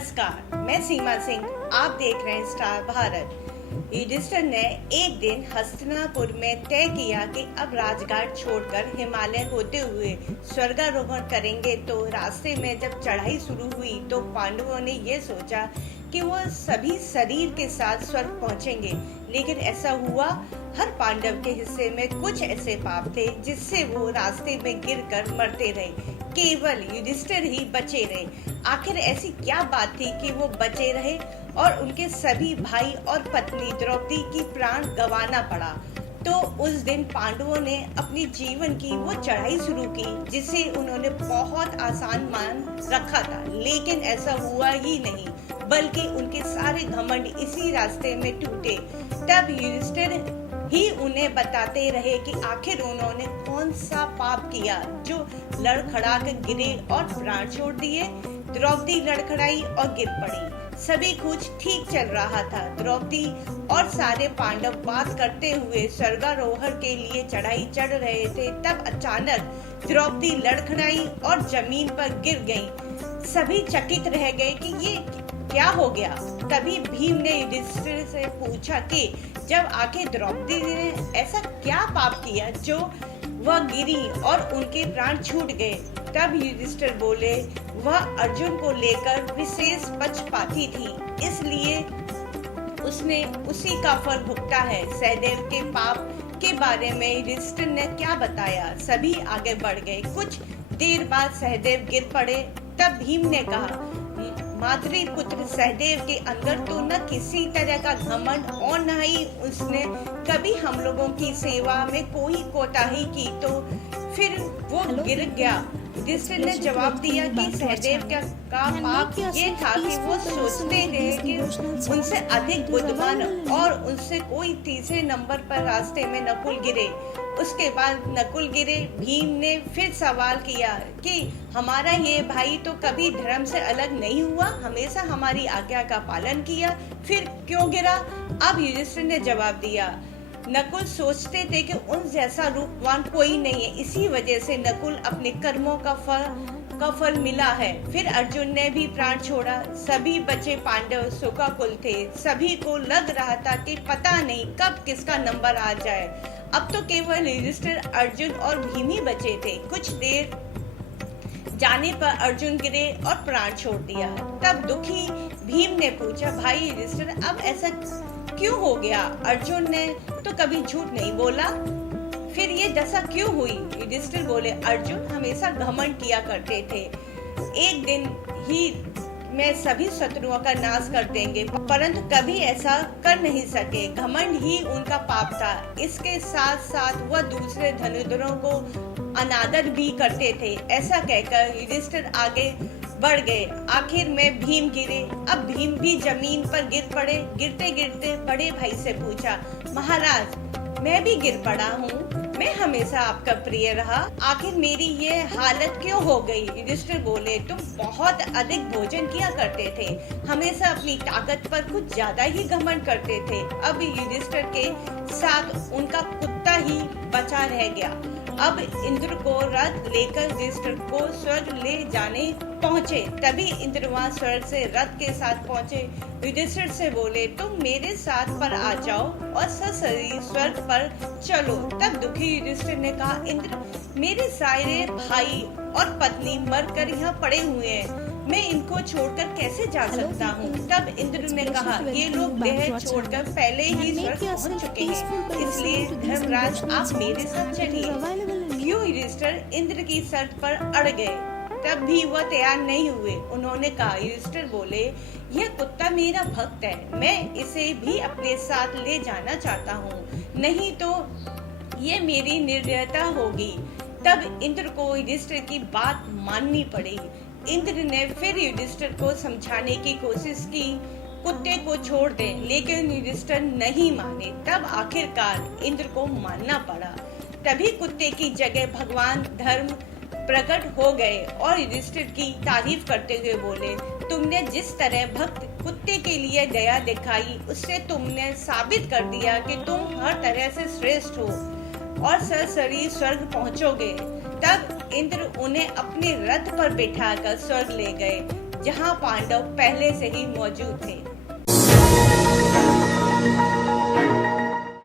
नमस्कार, मैं सीमा सिंह। आप देख रहे हैं स्टार भारत। युधिष्ठिर ने एक दिन हस्तिनापुर में तय किया कि अब राजघाट छोड़कर हिमालय होते हुए स्वर्गारोहण करेंगे। तो रास्ते में जब चढ़ाई शुरू हुई तो पांडवों ने यह सोचा कि वो सभी शरीर के साथ स्वर्ग पहुंचेंगे, लेकिन ऐसा हुआ। हर पांडव के हिस्से में कुछ ऐसे पाप थे जिससे वो रास्ते में गिरकर मरते रहे। केवल युधिष्ठिर ही बचे रहे। आखिर ऐसी क्या बात थी कि वो बचे रहे और उनके सभी भाई और पत्नी द्रौपदी की प्राण गंवाना पड़ा। तो उस दिन पांडवों ने अपनी जीवन की वो चढ़ाई शुरू की जिसे उन्होंने बहुत आसान मान रखा था, लेकिन ऐसा हुआ ही नहीं, बल्कि उनके सारे घमंड इसी रास्ते में टूटे। तब युधिष्ठिर ही उन्हें बताते रहे कि आखिर उन्होंने कौन सा पाप किया जो लड़खड़ा कर गिरे और प्राण छोड़ दिए। द्रौपदी लड़खड़ाई और गिर पड़ी। सभी कुछ ठीक चल रहा था। द्रौपदी और सारे पांडव बात करते हुए स्वर्गारोहण के लिए चढ़ाई चढ़ रहे थे। तब अचानक द्रौपदी लड़खड़ाई और जमीन पर गिर गईं। सभी चकित रह गए कि ये क्या हो गया। तभी भीम ने युधिष्ठिर से पूछा कि जब आखिर द्रौपदी ने ऐसा क्या पाप किया जो वह गिरी और उनके प्राण छूट गए। तब युधिष्ठिर बोले, वह अर्जुन को लेकर विशेष पक्षपाती थी, इसलिए उसने उसी का फल भुगता है। सहदेव के पाप के बारे में युधिष्ठिर ने क्या बताया। सभी आगे बढ़ गए। कुछ देर बाद सहदेव गिर पड़े। तब भीम ने कहा, माद्री पुत्र सहदेव के अंदर तो न किसी तरह का घमंड और न ही उसने कभी हम लोगों की सेवा में कोई कोताही की, तो फिर वो गिर गया। युधिष्ठिर ने जवाब दिया कि सहदेव का पाप ये था कि वो सोचते थे कि उनसे अधिक बुद्धिमान और उनसे कोई तीसरे नंबर पर रास्ते में नकुल गिरे। उसके बाद नकुल गिरे। भीम ने फिर सवाल किया कि हमारा ये भाई तो कभी धर्म से अलग नहीं हुआ, हमेशा हमारी आज्ञा का पालन किया, फिर क्यों गिरा। अब युधिष्ठिर ने जवाब दिया, नकुल सोचते थे कि उन जैसा रूपवान कोई नहीं है, इसी वजह से नकुल अपने कर्मों का फल मिला है। फिर अर्जुन ने भी प्राण छोड़ा। सभी बचे पांडव शोकाकुल थे। सभी को लग रहा था कि पता नहीं कब किसका नंबर आ जाए। अब तो केवल युधिष्ठिर, अर्जुन और भीम ही बचे थे। कुछ देर जाने पर अर्जुन गिरे और प्राण छोड़ दिया। तब दुखी भीम ने पूछा, भाई युधिष्ठिर अब ऐसा क्यों हो गया। अर्जुन ने तो कभी झूठ नहीं बोला, फिर ये दशा क्यों हुई। युधिष्ठिर बोले, अर्जुन हमेशा घमंड किया करते थे, एक दिन ही में सभी शत्रुओं का नाश कर देंगे, परंतु कभी ऐसा कर नहीं सके। घमंड ही उनका पाप था। इसके साथ साथ वह दूसरे धनुर्धरों को अनादर भी करते थे। ऐसा कहकर युधिष्ठिर आगे बढ़ गए। आखिर में भीम गिरे। अब भीम भी जमीन पर गिर पड़े। गिरते गिरते बड़े भाई से पूछा, महाराज मैं भी गिर पड़ा हूँ, मैं हमेशा आपका प्रिय रहा, आखिर मेरी ये हालत क्यों हो गई। युधिष्ठिर बोले, तुम बहुत अधिक भोजन किया करते थे, हमेशा अपनी ताकत पर कुछ ज्यादा ही घमंड करते थे। अब युधिष्ठिर के साथ उनका कुत्ता ही बचा रह गया। अब इंद्र को रथ लेकर युधिष्ठिर को स्वर्ग ले जाने पहुँचे। तभी इंद्र वहाँ स्वर्ग से रथ के साथ पहुँचे। युधिष्ठिर से बोले, तुम मेरे साथ पर आ जाओ और सशरीर स्वर्ग पर चलो। तब दुखी युधिष्ठिर ने कहा, इंद्र मेरे सारे भाई और पत्नी मरकर यहाँ पड़े हुए हैं, मैं इनको छोड़कर कैसे जा सकता हूँ। तब इंद्र ने कहा, ये लोग देह छोड़कर पहले ही स्वर्ग पहुँच चुके हैं, इसलिए धर्मराज आप मेरे साथ चलिए। क्यों युधिष्ठिर इंद्र की शर्त पर अड़ गए। तब भी वह तैयार नहीं हुए। उन्होंने कहा, युधिष्ठिर बोले, यह कुत्ता मेरा भक्त है, मैं इसे भी अपने साथ ले जाना चाहता हूँ, नहीं तो ये मेरी निर्दयता होगी। तब इंद्र को युधिष्ठिर की बात माननी पड़ी। इंद्र ने फिर युधिष्ठिर को समझाने की कोशिश की, कुत्ते को छोड़ दे, लेकिन युधिष्ठिर नहीं माने। तब आखिरकार इंद्र को मानना पड़ा। तभी कुत्ते की जगह भगवान धर्म प्रकट हो गए और युधिष्ठिर की तारीफ करते हुए बोले, तुमने जिस तरह भक्त कुत्ते के लिए दया दिखाई, उससे तुमने साबित कर दिया कि तुम हर तरह से श्रेष्ठ हो और सशरीर स्वर्ग पहुँचोगे। तब इंद्र उन्हें अपने रथ पर बिठाकर स्वर्ग ले गए। जहां पांडव पहले से ही मौजूद थे।